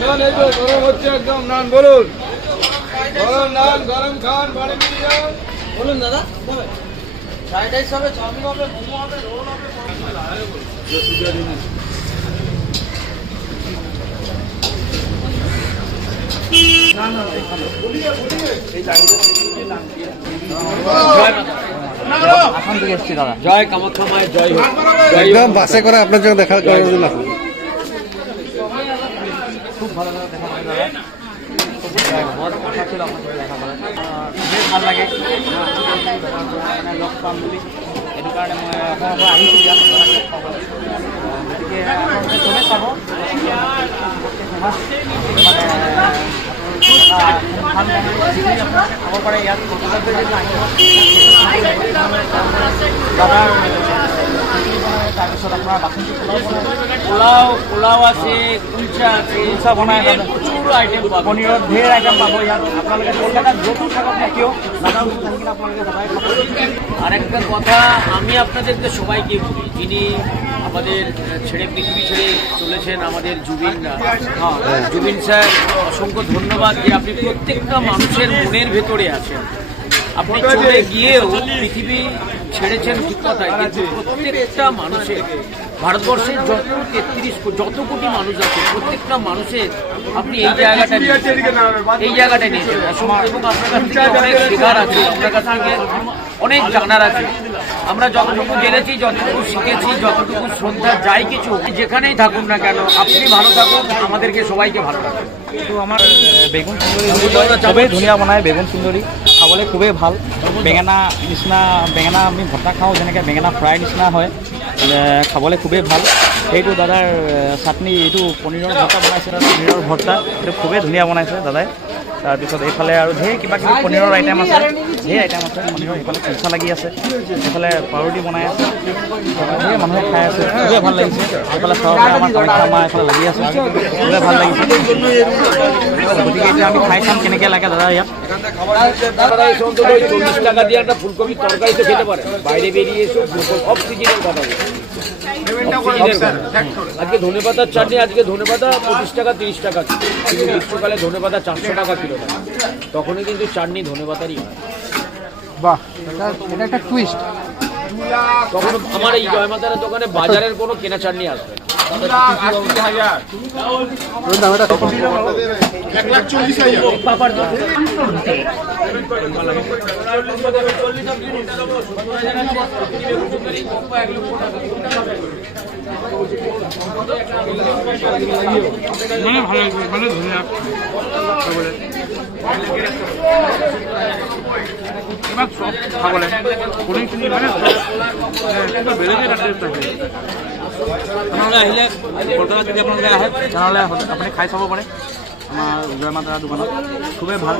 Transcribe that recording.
খান এই তো গরম হচ্ছে একদম নান বলুন গরম নান গরম খান বাড়ি নিয়ে যান বলুন দাদা ফ্রাইড রাইস হবে চাউমিন হবে মোমো হবে রোল হবে আসাম থেকে এসছি দাদা। জয় কামাখ্যা মায়ের জয় হোক। একদম বাসে করে আপনার জন্য দেখা করার জন্য খুব ভালো লাগে দেখা করে দাদা। बहुत अच्छा ছিল আপনার সাথে দেখা করে। বেশ ভাল লাগে মানে লগ পাম বুলি এইটো কাৰণে মই অসমৰ পৰা আহিছোঁ ইয়াত গতিকে আপোনালোকে চবেই চাব মানে ভাল খাব পাৰে ইয়াত দাদাৰ তাৰপিছত আপোনাৰ বাচনটো পোলাও আছে কুলচা আছে কুলচা বনাই প্ৰচুৰ আইটেম পাব পনীৰৰ ঢেৰ আইটেম পাব ইয়াত আপোনালোকে কলকাতাত য'তো থাকক না কিয় দাদার কিনে আপনাদের দাদাই খাব। আরেকটা কথা আমি আপনাদেরকে সবাইকে বলি যিনি আমাদের ছেড়ে পৃথিবী ছেড়ে চলেছেন আমাদের জুবিন স্যার অসংখ্য ধন্যবাদ যে আপনি প্রত্যেকটা মানুষের মনের ভেতরে আছেন। আপনি চলে গিয়েও পৃথিবী ছেড়েছেন ঠিক কথায় কিন্তু প্রত্যেকটা মানুষের ভারতবর্ষের যত কোটি মানুষ আছে প্রত্যেকটা মানুষের আপনি এই জায়গাটা নিয়েছেন এবং আপনার কাছ থেকে অনেক শেখার আছে আপনার কাছ থেকে অনেক জানার আছে। আমরা যতটুকু জেনেছি যতটুকু শিখেছি যতটুকু শ্রদ্ধা যাই কিছু যেখানেই থাকুন না কেন আপনি ভালো থাকুন আমাদেরকে সবাইকে ভালো রাখুন। এইটো আমাৰ বেগুন সুন্দৰী খুবেই ধুনীয়া বনায় বেগুন সুন্দৰী খাবলৈ খুবেই ভাল বেঙেনা নিচিনা বেঙেনা আমি ভৰ্তা খাওঁ যেনেকৈ বেঙেনা ফ্ৰাই নিচিনা হয় খাবলৈ খুবেই ভাল। সেইটো দাদাৰ চাটনি এইটো পনীৰৰ ভৰ্তা বনাইছে পনীৰৰ ভৰ্তা এইটো খুবেই ধুনীয়া বনাইছে দাদাই। তাৰপিছত এইফালে আৰু ঢেৰ কিবা কিবি পনীৰৰ আইটেম আছে ঢেৰ আইটেম আছে পনীৰৰ এইফালে কুলচা লাগি আছে এইফালে পাউৰুটি বনাই আছে ঢেৰ মানুহে খাই আছে খুবেই ভাল লাগিছে। এইফালে চাবলৈ আমাৰ কামাখ্যা মা এইফালে লাগি আছে খুবেই ভাল লাগিছে। গতিকে এতিয়া আমি খাই চাম কেনেকৈ লাগে দাদা ইয়াত। 40 টাকা দিয়ে একটা ফুলকপি তরকারি তো খেতে পারে বাইরে বেরিয়ে এসে অফ সিজনের কথা আজকে ধনেপাতার চাটনি আজকে ধনেপাতা 25 টাকা 30 টাকা কিন্তু গ্রীষ্মকালে ধনেপাতা 400 টাকা কিলো তখনই কিন্তু চাটনি ধনেপাতারই হয়। বাহ এটা একটা টুইস্ট। তখন আমার এই জয়মাতার দোকানে বাজারের কোনো কেনা চাটনি আসবে না। 1,40,000 পাপার দোকান মানে ভালো মানে ধুনিয়া ইমান সব খাবলৈ কোনখিনি মানে বেলেগে কাটে আপোনালোকে আহিলে কলকাতাত যদি আপোনালোকে আহে তেনেহ'লে আপুনি খাই চাব পাৰে আমাৰ জয় মাতা দোকানত খুবেই ভাল।